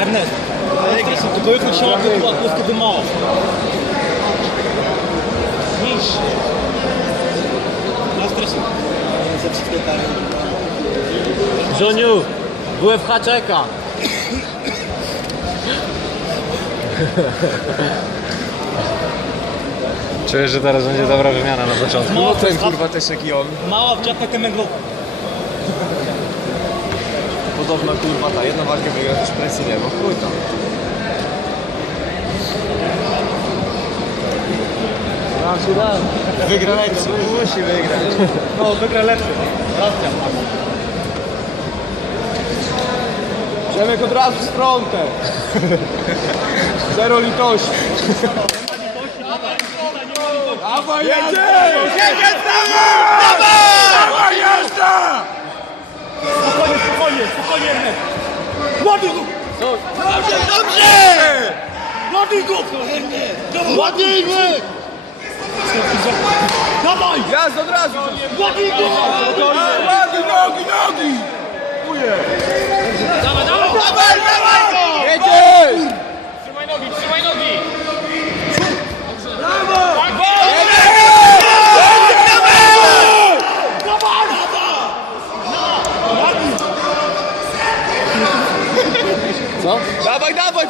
Ernest, tu. Niż. Na stresie. Żoniu, WFH czeka. Czuję, że teraz będzie dobra wymiana na początku. No jest kurwa też jak on. Mała w temego. Podobna kurwa ta jedna walka wygra też presję nie, chuj tam. Wygra lepszy, musi wygrać. No, wygra lepszy. Racja. Przemek od razu z frontem. Zero litości. Dawaj jazda! Jedzie Dawaj jazda! Spokojnie, spokojnie, spokojnie. Ładuj go! Dobrze, dobrze! Ładuj go! Ładnijmy! Dawaj! Jazda od razu! Ładuj go! Ładuj nogi, nogi! Dawaj, dawaj! Dawaj, dawaj go! Jedziesz! Trzymaj nogi, trzymaj nogi!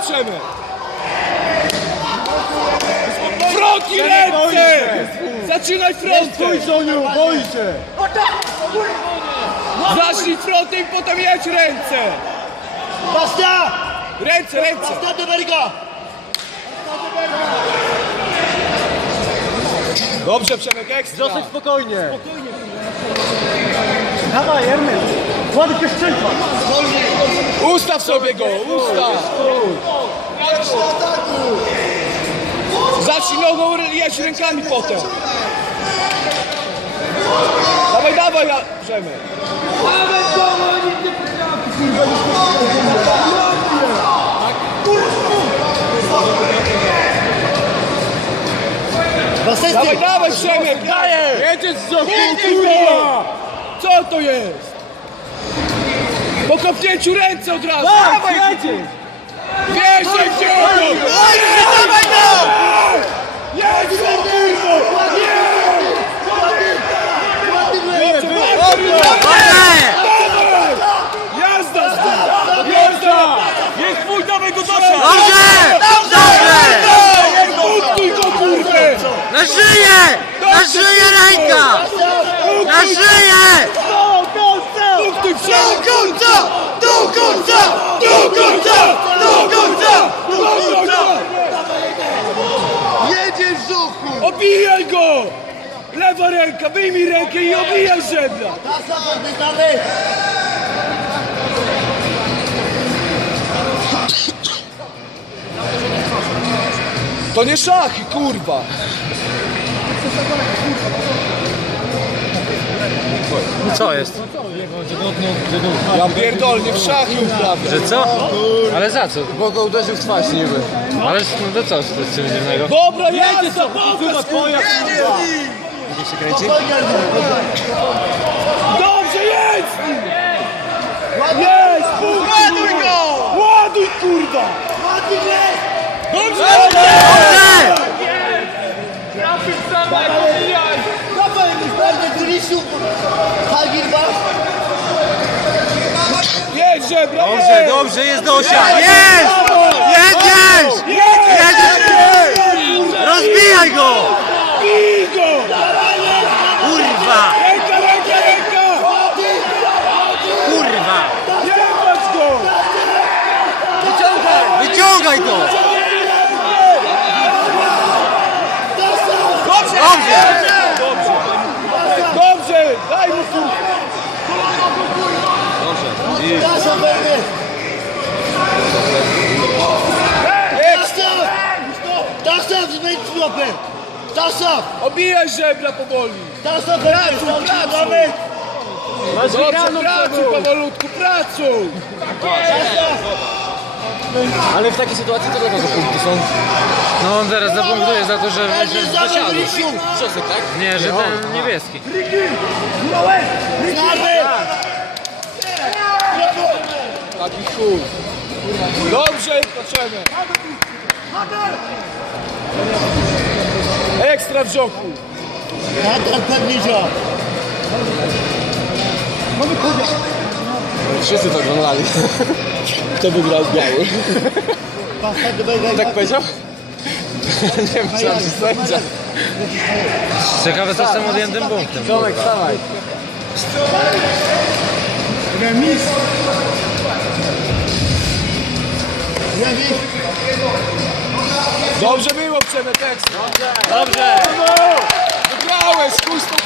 Dawaj, dawaj Przemek! Front i ręce! Zaczynaj frontem! Soniu, boi się! Zacznij frontem i potem jedź ręce! Bastia! Ręce, ręce! Bastia do Berga! Dobrze Przemek, ekstra! Dosyć spokojnie! Dawaj, Ernest! Się szczęśliwa! Ustaw sobie go, ustaw! Zacznij nogą jedź rękami potem! Dawaj, dawaj ja- Przemek! Dawaj, dawaj Przemek! Daję! Jedziesz z kurwa! Co to jest? Po kopnięciu ręce od razu! Dawaj! Wierzę w ciebie! Dawaj go! Jedź go, kurwa! Dawaj! Jazda! Jazda! Jest twój, dawaj go doszedł! Dobrze! Dobrze! Puszkuj go, kurwę! Na szyję! Na szyję ręka! Na szyję! Puszkuj do końca! Do końca! Do końca! Do końca! Do końca! Jedziesz w zuchu! Obijaj go! Lewa ręka, wyjmij rękę i obijaj żebra! To nie szachy, kurwa! Co jest? Ja pierdolnie w szachy uprawia. Że co? Ale za co? Bo go uderzył w twarz niby. Ale no to co z tym dziwnego? Dobra, jazda, pokaż, twoja Dobrze, jedź! Jedź, Ładuj go! Ładuj, kurwa! Dobrze! Dobrze! Żebra, Dobrze, dobrze, jest Dosia! Jest! Jedziesz! Jedziesz! Rozbijaj go! Bij go! Kurwa! Ręka, ręka, ręka! Kurwa! Jebać go! Wyciągaj go! Dobrze! Dobrze, Ernest! Tasza! Tasza, zmień łapę! Tasza! Obijaj żebra powoli! Tasza, Ernest! Mamy! Dobrze, pracuj powolutku, pracuj! Ale w takiej sytuacji to dla kogo punkty są? No on teraz zapunktuje za to, że. Rysiu! Ciosek, tak? Nie, że ten niebieski. Taki chuj. Dobrze, patrzymy. Ekstra w żoku. Nadal pewnie działa. Wszyscy to oglądali. Kto wygrał biały? Tak powiedział? Nie myślałem, że sędzia. Ciekawe co z tym odjętym punktem. Tomek, wstawaj. Remis. Remis! Dobrze było, Przemek, ekstra. Dobrze! Wygrałeś, z tą